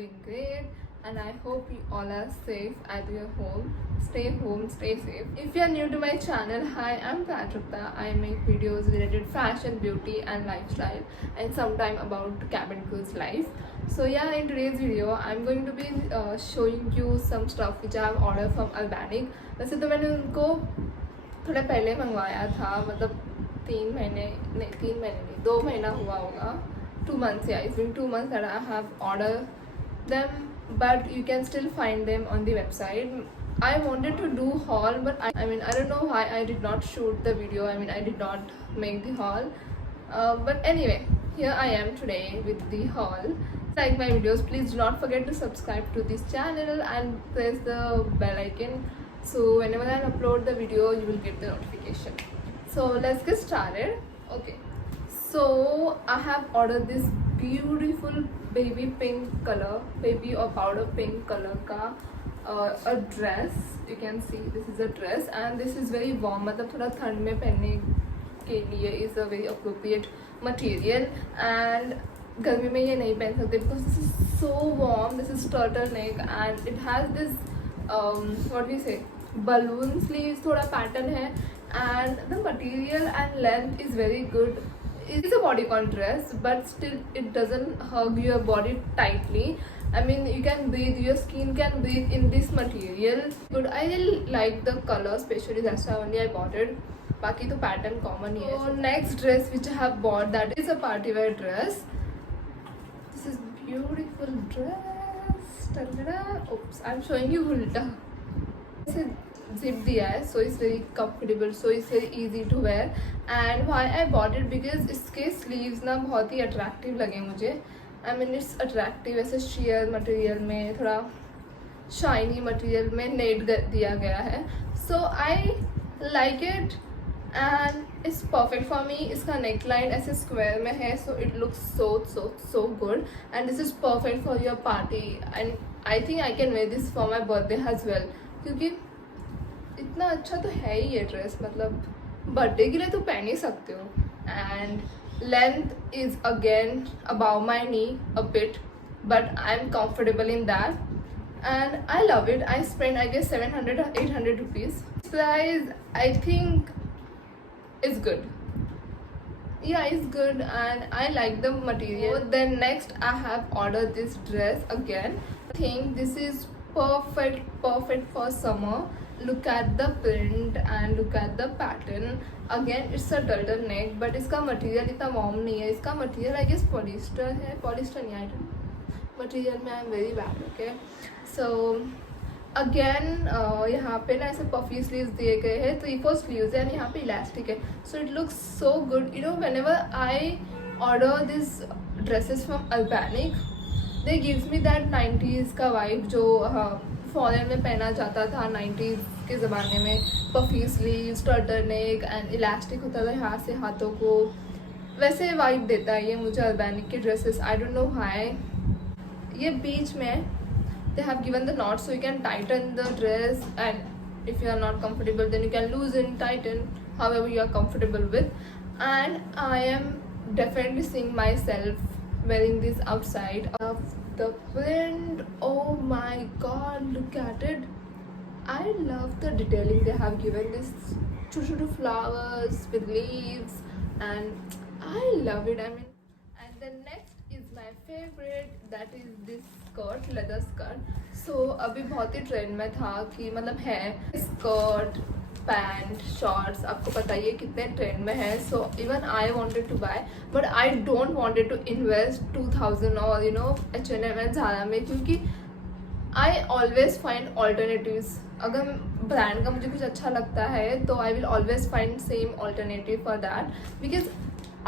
doing great, and I hope you all are safe at your home. Stay home, stay safe. If you are new to my channel, hi, I'm Prajakta. I make videos related fashion, beauty, and lifestyle, and sometime about cabin crew's life. So yeah, in today's video, I'm going to be showing you some stuff which I have ordered from Albanic. वैसे तो मैंने उनको थोड़ा पहले मंगवाया था, मतलब 2 महीना हुआ होगा. 2 months, yeah, it's been 2 months that I have ordered them, but you can still find them on the website. I wanted to do haul, but I mean I don't know why I did not shoot the video. I mean I did not make the haul, but anyway, here I am today with the haul. Like my videos, please do not forget to subscribe to this channel and press the bell icon, so whenever I upload the video you will get the notification. So let's get started. Okay, so I have ordered this beautiful baby pink color, baby or powder pink color का a dress. You can see this is a dress and this is very warm, मतलब थोड़ा ठंड में पहनने के लिए is a very appropriate material, and गर्मी में ये नहीं पहन सकते because this is so warm. This is turtleneck and it has this what do you say, balloon sleeves, थोड़ा pattern है, and the material and length is very good. It is a bodycon dress, but still it doesn't hug your body tightly. I mean you can breathe, your skin can breathe in this material. Good, I really like the color, especially that's why only I bought it. बाकी तो pattern common ही है. So next dress which I have bought, that is a party wear dress. This is beautiful dress. Ta-da-da. Oops, I'm showing you ulta. Zip दिया है, so it's very comfortable, so it's very easy to wear. And why I bought it, because इसके sleeves ना बहुत ही attractive लगे मुझे. I mean it's attractive, ऐसे sheer material में, थोड़ा shiny material में नेट दिया गया है, so I like it and it's perfect for me. इसका neckline ऐसे square में है, so it looks so good, and this is perfect for your party, and I think I can wear this for my birthday as well, क्योंकि इतना अच्छा तो है ही ये ड्रेस, मतलब बर्थडे के लिए तो पहन ही सकते हो. And length is again about my knee a bit, but I am comfortable in that and I love it. I spend I guess 700 or 800 rupees. Price I think is good. Yeah, it's good and I like the material. Then next I have ordered this dress again. I think this is perfect for summer. Look at the print and look at the pattern. Again it's a turtleneck, but इसका material इतना warm नहीं है. इसका material I guess polyester है, polyester नहीं है. Material में I am very bad. Okay, so again यहाँ पे ना ऐसे puffy sleeves दिए गए हैं, 3/4 sleeves है, and यहाँ पे elastic है, so it looks so good. You know, whenever I order these dresses from Albanic, they gives me that 90s का vibe जो फॉरेन में पहना जाता था 90s के ज़माने में. Puffy sleeves, turtleneck and elastic होता था यहाँ से हाथों को, वैसे वाइब देता है ये मुझे अल्बानिक के dresses. I don't know why. ये बीच में they have given the knot, so you can tighten the dress, and if you are not comfortable then you can loose in, tighten however you are comfortable with. And I am definitely seeing myself wearing this outside. The print, oh my god, look at it. I love the detailing they have given, this choo flowers with leaves, and I love it. I mean, and the next is my favorite, that is this skirt, leather skirt. So अभी बहुत ही ट्रेंड में था कि मतलब है skirt, pant, shorts, आपको पता ही है कितने ट्रेंड में है. So even I wanted to buy, but I don't wanted to invest 2000 और you know H&M and Zara में, क्योंकि आई ऑलवेज फाइंड ऑल्टरनेटिव्स. अगर ब्रांड का मुझे कुछ अच्छा लगता है तो I will always find same alternative for that, because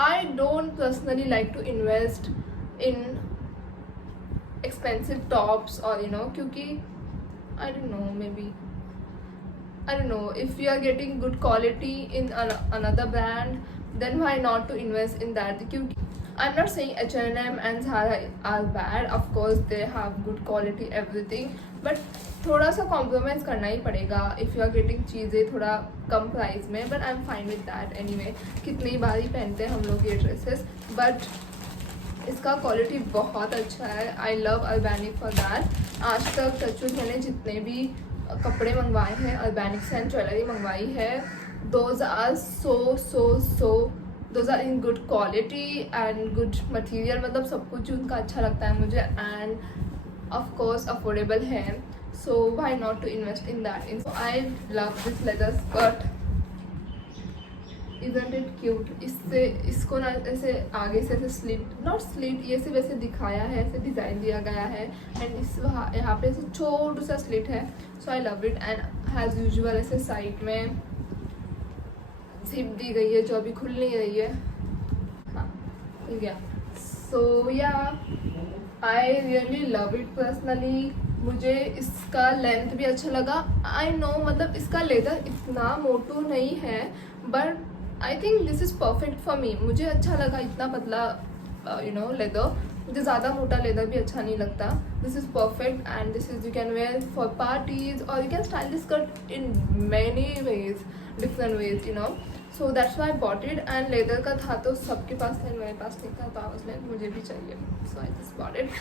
I don't personally like to invest in expensive tops और यू नो, क्योंकि I don't know, maybe I don't know, if you are getting good quality in another brand, then why not to invest in that? क्योंकि I'm not saying H&M and Zara are bad, of course they have good quality everything, but थोड़ा सा compromise करना ही पड़ेगा if you are getting चीज़ें थोड़ा कम प्राइस में. but I'm fine with that anyway. कितनी बार ही पहनते हैं हम लोग ये ड्रेसेस, but इसका क्वालिटी बहुत अच्छा है. I love Urbanic for that. आज तक सचमुच मैंने जितने भी कपड़े मंगवाए हैं अर्बैनिक से एंड ज्वेलरी मंगवाई है, those are so those are in good quality and good material. मतलब सब कुछ उनका अच्छा लगता है मुझे एंड ऑफ कोर्स अफोर्डेबल है. So why not to invest in that. I love this leather skirt. Isn't it cute? इससे इसको ना ऐसे आगे से ऐसे स्लिट, नॉट स्लिट, ये सिर्फ ऐसे दिखाया है, ऐसे डिज़ाइन दिया गया है एंड इस यहाँ पे ऐसे छोटू सा स्लिट है. So I love it. And as usual ऐसे साइड में जिप दी गई है जो अभी खुल नहीं रही है. हाँ, खुल गया. सो yeah I really love it personally. मुझे इसका लेंथ भी अच्छा लगा. आई नो मतलब इसका लेदर इतना मोटू नहीं है but I think this is perfect for me. मुझे अच्छा लगा इतना पतला लेदर. मुझे ज़्यादा मोटा लेदर भी अच्छा नहीं लगता. This is perfect and this is you can wear for parties और you can style this skirt in many ways, different ways so that's why I bought it. And leather का था तो सबके पास है, मेरे पास नहीं था तो उसने मुझे भी चाहिए. So I just bought it.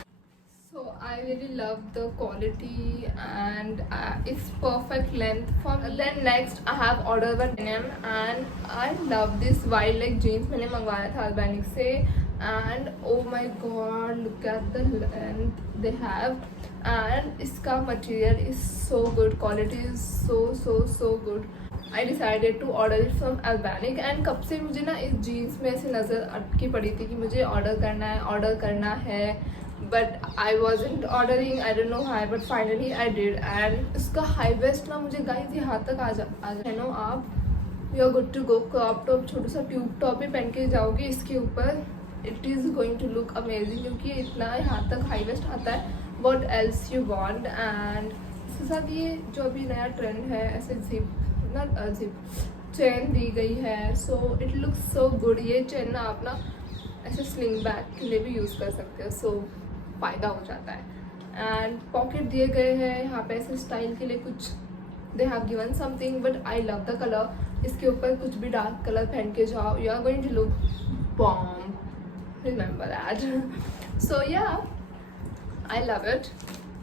So I really love the quality and it's perfect length for me. Then next I have ordered one denim and I love this wide leg jeans. मैंने मंगवाया था Albanic से and oh my god, look at the length they have and इसका material is so good, quality is so good. I decided to order it from Albanic and कब से मुझे ना इस जीन्स में ऐसे नज़र अटकी पड़ी थी कि मुझे ऑर्डर करना है but I wasn't ordering. I don't know why but finally I did. And इसका हाई वेस्ट ना मुझे गाइस यहाँ तक आ जाए नो. आप you are good to go. Crop top छोटा सा ट्यूब टॉप भी पहन के जाओगे इसके ऊपर, it is going to look amazing क्योंकि इतना यहाँ तक हाई वेस्ट आता है. What else you want. And इसके साथ ये जो अभी नया ट्रेंड है ऐसे जिप चेन दी गई है. So it looks so good. ये चेन ना आप ना ऐसे स्लिंग बैग के लिए भी यूज़ कर सकते हो. सो फ़ायदा हो जाता है. एंड पॉकेट दिए गए हैं यहाँ पे ऐसे स्टाइल के लिए कुछ. They have given something but I love the colour. इसके ऊपर कुछ भी डार्क कलर पहन के जाओ, you are going to look bomb. Remember that. So yeah I love it.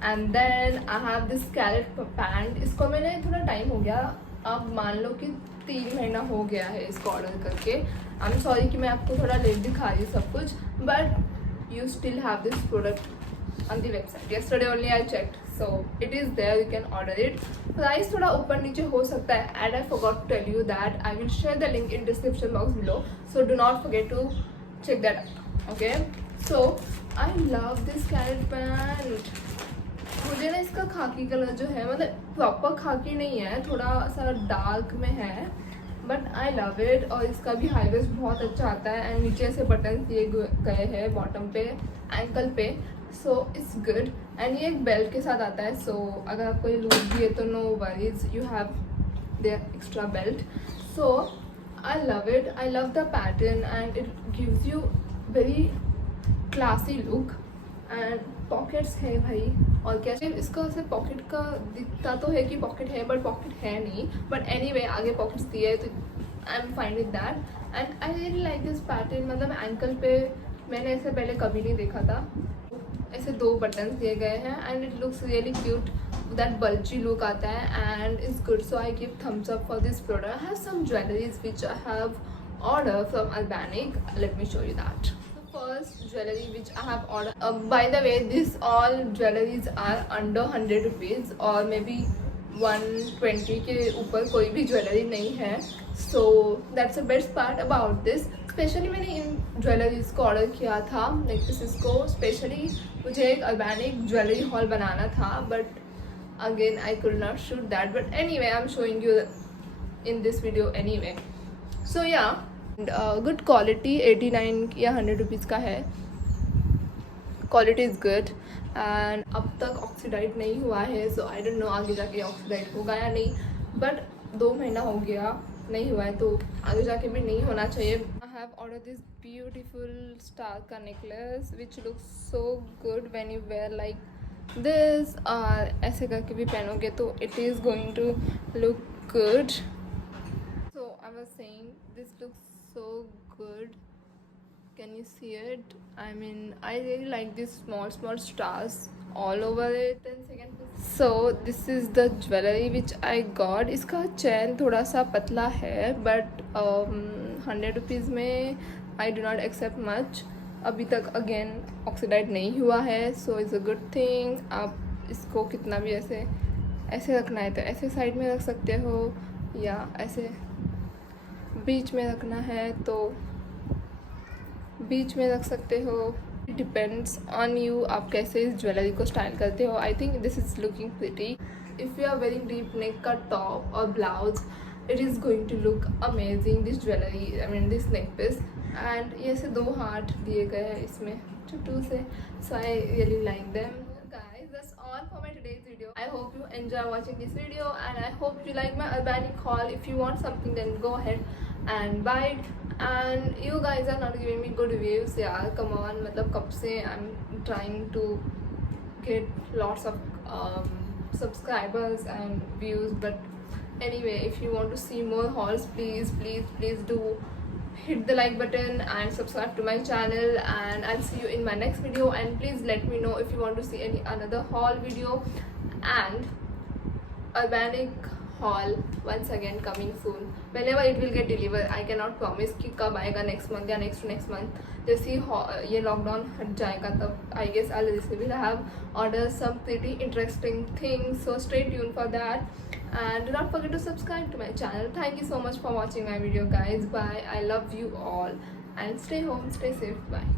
And then I have this carrot pant. इसको मैंने थोड़ा टाइम हो गया, अब मान लो कि 3 महीना हो गया है इसको ऑर्डर करके. आई एम सॉरी कि मैं आपको थोड़ा लेट दिखा रही हूँ सब कुछ but you still have this product on the website. Yesterday only I checked, so it is there. You can order it. Price थोड़ा ऊपर नीचे हो सकता है and I forgot to tell you that I will share the link in description box below, so do not forget to check that out. Okay, so I love this carrot pant. मुझे ना इसका खाकी कलर जो है मतलब प्रॉपर खाकी नहीं है, थोड़ा सा डार्क में है बट आई लव इट. और इसका भी हाई वेस्ट बहुत अच्छा आता है एंड नीचे से बटन दिए गए हैं बॉटम पे, एंकल पे. So it's good. एंड ये एक बेल्ट के साथ आता है. सो अगर आपको ये लूज दिए तो no worries, you have there extra belt. So I love it. I love the pattern and it gives you very classy look. And pockets है भाई और क्या. इसका वैसे पॉकेट का दिखता तो है कि पॉकेट है बट पॉकेट है नहीं. बट एनीवे आगे पॉकेट्स दिए है तो I am fine with that. And I really like this pattern. मतलब एंकल पे मैंने ऐसे पहले कभी नहीं देखा था. ऐसे 2 बटन्स दिए गए हैं and it looks really cute. That bulgy look आता है and it's good. So I give thumbs up for this product. I have some jewelleries which I have ordered from Albanic. Let me show you that. First jewelry which I have ordered. By the way, this all jewelries are under 100 rupees or maybe 120 के ऊपर कोई भी ज्वेलरी नहीं है. So that's the best part about this. Specially मैंने इन ज्वेलरीज को ऑर्डर किया था. लाइक इसको स्पेशली मुझे एक अर्बैनिक ज्वेलरी हॉल बनाना था but again I could not shoot that. But anyway I am showing you in this video anyway. So yeah good quality. 89 या 100 रुपीज़ का है. क्वालिटी इज़ गुड एंड अब तक ऑक्सीडाइड नहीं हुआ है. सो आई डोंट नो आगे जाके ऑक्सीडाइड होगा या नहीं बट 2 महीना हो गया नहीं हुआ है तो आगे जाके भी नहीं होना चाहिए. I have order this beautiful star का necklace which looks so good when you wear like this. और ऐसे करके भी पहनोगे तो it is going to look good. So I was saying this looks so good. Can you see it? I mean, I really like these small stars all over it. 10 seconds. So this is the jewelry which I got. इसका चैन थोड़ा सा पतला है, but 100 रुपीज़ में I do not accept much. अभी तक again oxidised नहीं हुआ है, so it's a good thing. आप इसको कितना भी ऐसे ऐसे रखना है तो ऐसे साइड में रख सकते हो, या ऐसे बीच में रखना है तो बीच में रख सकते हो. डिपेंड्स ऑन यू, आप कैसे इस ज्वेलरी को स्टाइल करते हो. I think this is looking pretty. If you are wearing deep neck का टॉप और blouse, it is going to look amazing this jewellery, I mean this neck piece. And ये से 2 हार्ट दिए गए हैं इसमें टू से, so I really like them. Guys, that's all for my today's video. I hope you enjoy watching this video and I hope you like my Urbanic haul. If you want something, then go ahead and buy it. And you guys are not giving me good reviews. Yeah, come on. मतलब कब से I'm trying to get lots of subscribers and views, but anyway, if you want to see more hauls, please do hit the like button and subscribe to my channel, and I'll see you in my next video. And please let me know if you want to see any another haul video. And Urbanic haul once again coming soon. Whenever it will get delivered, I cannot promise कि कब आएगा, next month या next to next month. जैसे ये लॉकडाउन हट जाएगा तब I guess I'll have ordered some pretty interesting things, so stay tuned for that. And do not forget to subscribe to my channel. Thank you so much for watching my video, guys. Bye. I love you all and stay home, stay safe. Bye.